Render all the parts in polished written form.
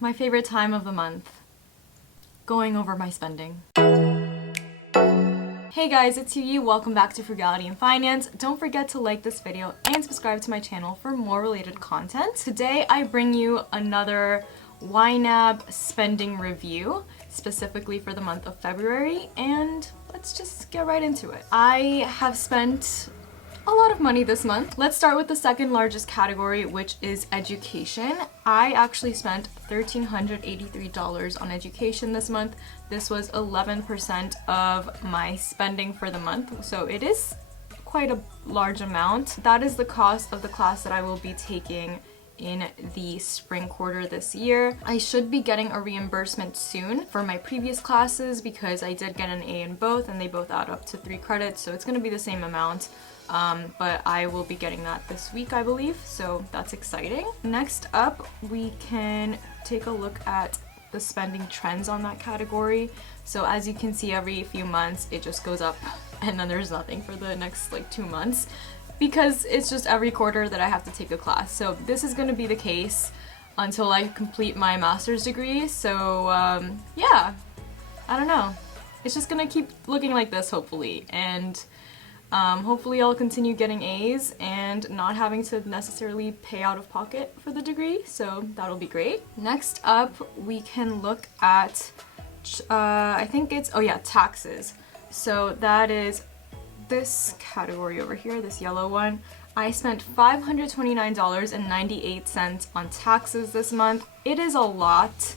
My favorite time of the month. Going over my spending. Hey guys, it's siu-yee. Welcome back to Frugality and Finance. Don't forget to like this video and subscribe to my channel for more related content. Today I bring you another YNAB spending review, specifically for the month of February, and let's just get right into it. I have spent a lot of money this month. Let's start with the second largest category, which is education. I actually spent $1,383 on education this month. This was 11% of my spending for the month, so it is quite a large amount. That is the cost of the class that I will be taking in the spring quarter this year. I should be getting a reimbursement soon for my previous classes because I did get an A in both and they both add up to 3 credits, so it's gonna be the same amount. But I will be getting that this week, I believe, so that's exciting. Next up, we can take a look at the spending trends on that category. So as you can see, every few months it just goes up and then there's nothing for the next like 2 months because it's just every quarter that I have to take a class. So this is going to be the case until I complete my master's degree. So yeah, I don't know. It's just gonna keep looking like this, hopefully, and hopefully I'll continue getting A's and not having to necessarily pay out of pocket for the degree, so that'll be great. Next up, we can look at, I think it's, oh yeah, taxes. So that is this category over here, this yellow one. I spent $529.98 on taxes this month. It is a lot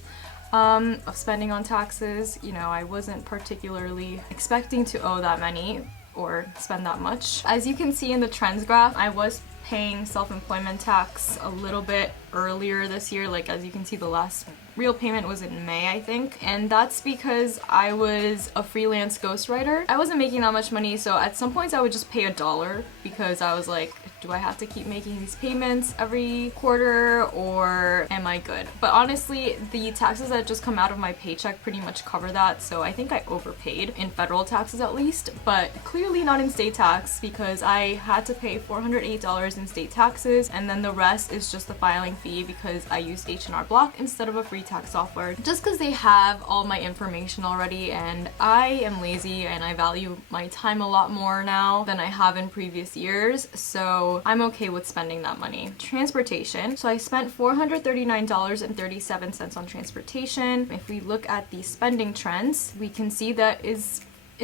of spending on taxes. You know, I wasn't particularly expecting to owe that many or spend that much. As you can see in the trends graph, I was paying self-employment tax a little bit earlier this year. Like, as you can see, the last real payment was in May, I think, and that's because I was a freelance ghostwriter. I wasn't making that much money, so at some points I would just pay $1 because I was like, do I have to keep making these payments every quarter or am I good? But honestly, the taxes that just come out of my paycheck pretty much cover that, so I think I overpaid in federal taxes at least, but clearly not in state tax because I had to pay $408 in state taxes, and then the rest is just the filing fee because I used H&R Block instead of a free tax software, just because they have all my information already, and I am lazy and I value my time a lot more now than I have in previous years, so I'm okay with spending that money. Transportation. So I spent $439.37 on transportation. If we look at the spending trends, we can see that it's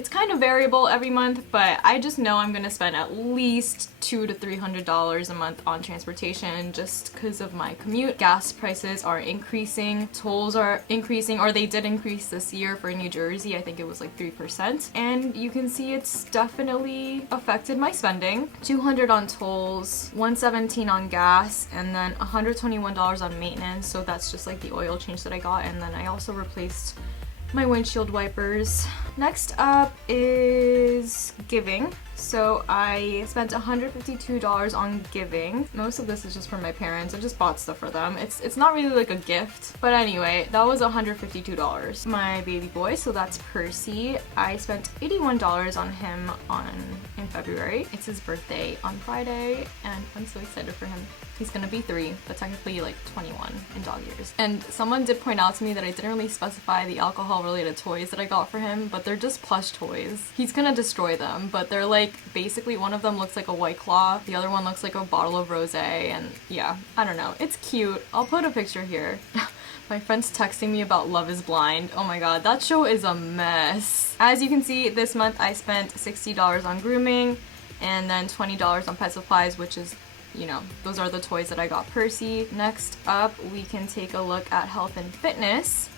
kind of variable every month, but I just know I'm gonna spend at least $200 to $300 a month on transportation just because of my commute. Gas prices are increasing, tolls are increasing, or they did increase this year for New Jersey. I think it was like 3%. And you can see it's definitely affected my spending. $200 on tolls, $117 on gas, and then $121 on maintenance. So that's just like the oil change that I got, and then I also replaced my windshield wipers. Next up is giving. So I spent $152 on giving. Most of this is just for my parents. I just bought stuff for them. It's not really like a gift, but anyway, that was $152. My baby boy, so that's Percy. I spent $81 on him in February. It's his birthday on Friday, and I'm so excited for him. He's gonna be 3, but technically like 21 in dog years. And someone did point out to me that I didn't really specify the alcohol-related toys that I got for him, but they're just plush toys. He's gonna destroy them, but they're like, basically one of them looks like a White Claw, the other one looks like a bottle of rosé, and yeah, I don't know. It's cute. I'll put a picture here. My friend's texting me about Love is Blind. Oh my god, that show is a mess. As you can see, this month I spent $60 on grooming and then $20 on pet supplies, which is, you know, those are the toys that I got Percy. Next up, we can take a look at health and fitness,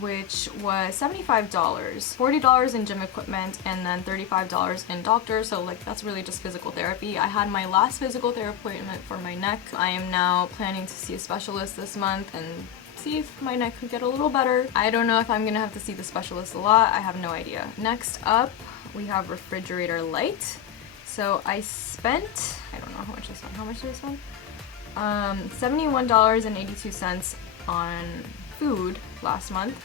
which was $75, $40 in gym equipment, and then $35 in doctor. So like, that's really just physical therapy. I had my last physical therapy appointment for my neck. I am now planning to see a specialist this month and see if my neck could get a little better. I don't know if I'm gonna have to see the specialist a lot. I have no idea. Next up, we have refrigerator light. So I spent, I don't know how much I spent. How much did I spend? $71.82 on food last month.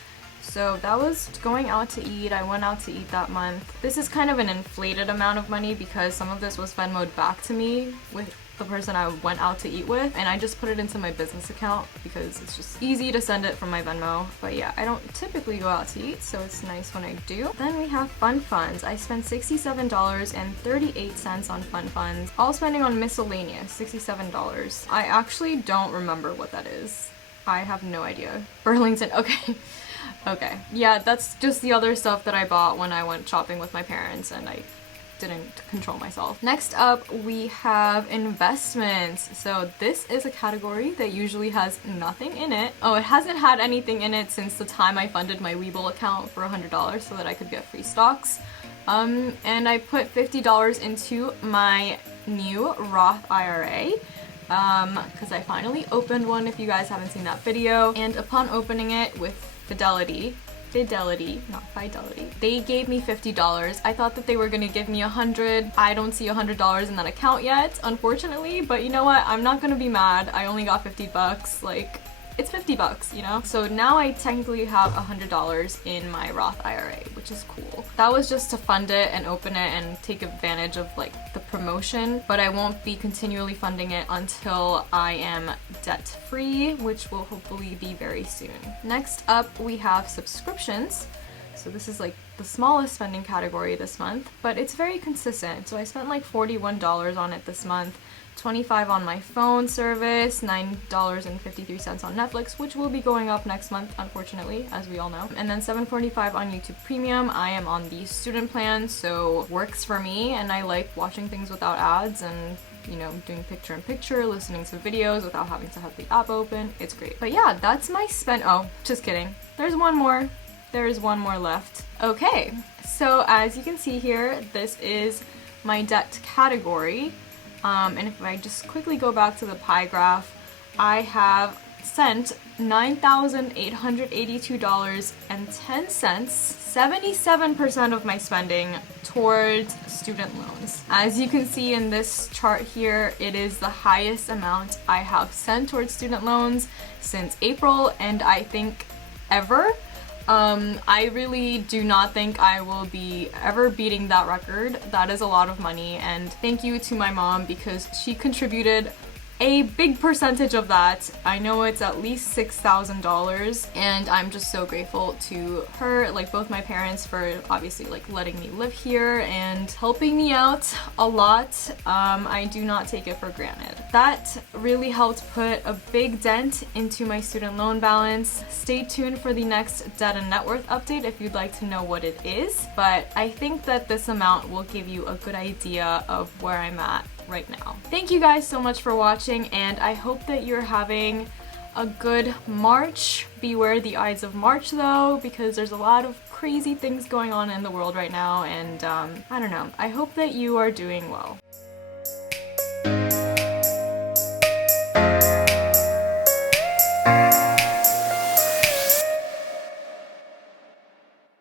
So that was going out to eat. I went out to eat that month. This is kind of an inflated amount of money because some of this was Venmo'd back to me with the person I went out to eat with, and I just put it into my business account because it's just easy to send it from my Venmo. But yeah, I don't typically go out to eat, so it's nice when I do. Then we have fun funds. I spent $67.38 on fun funds, all spending on miscellaneous, $67. I actually don't remember what that is. I have no idea. Burlington, okay. Okay, yeah, that's just the other stuff that I bought when I went shopping with my parents and I didn't control myself. Next up, we have investments. So this is a category that usually has nothing in it. Oh, it hasn't had anything in it since the time I funded my Webull account for $100 so that I could get free stocks. And I put $50 into my new Roth IRA. Because I finally opened one, if you guys haven't seen that video. And upon opening it with Fidelity, not Fidelity, they gave me $50. I thought that they were gonna give me $100. I don't see $100 in that account yet, unfortunately, but you know what? I'm not gonna be mad. I only got 50 bucks. Like, it's 50 bucks, you know? So now I technically have $100 in my Roth IRA, which is cool. That was just to fund it and open it and take advantage of like the promotion, but I won't be continually funding it until I am debt-free, which will hopefully be very soon. Next up, we have subscriptions. So this is like the smallest spending category this month, but it's very consistent. So I spent like $41 on it this month. $25 on my phone service, $9.53 on Netflix, which will be going up next month, unfortunately, as we all know. And then $7.45 on YouTube Premium. I am on the student plan, so works for me, and I like watching things without ads and, you know, doing picture-in-picture, listening to videos without having to have the app open. It's great. But yeah, that's my spend. Oh, just kidding. There's one more. There is one more left. Okay, so as you can see here, this is my debt category. And if I just quickly go back to the pie graph, I have sent $9,882.10, 77% of my spending towards student loans. As you can see in this chart here, it is the highest amount I have sent towards student loans since April, and I think ever. I really do not think I will be ever beating that record. That is a lot of money, and thank you to my mom because she contributed a big percentage of that. I know it's at least $6,000, and I'm just so grateful to her, like both my parents, for obviously like letting me live here and helping me out a lot. I do not take it for granted. That really helped put a big dent into my student loan balance. Stay tuned for the next debt and net worth update if you'd like to know what it is, but I think that this amount will give you a good idea of where I'm at right now. Thank you guys so much for watching, and I hope that you're having a good March. Beware the Ides of March though, because there's a lot of crazy things going on in the world right now, and I don't know. I hope that you are doing well.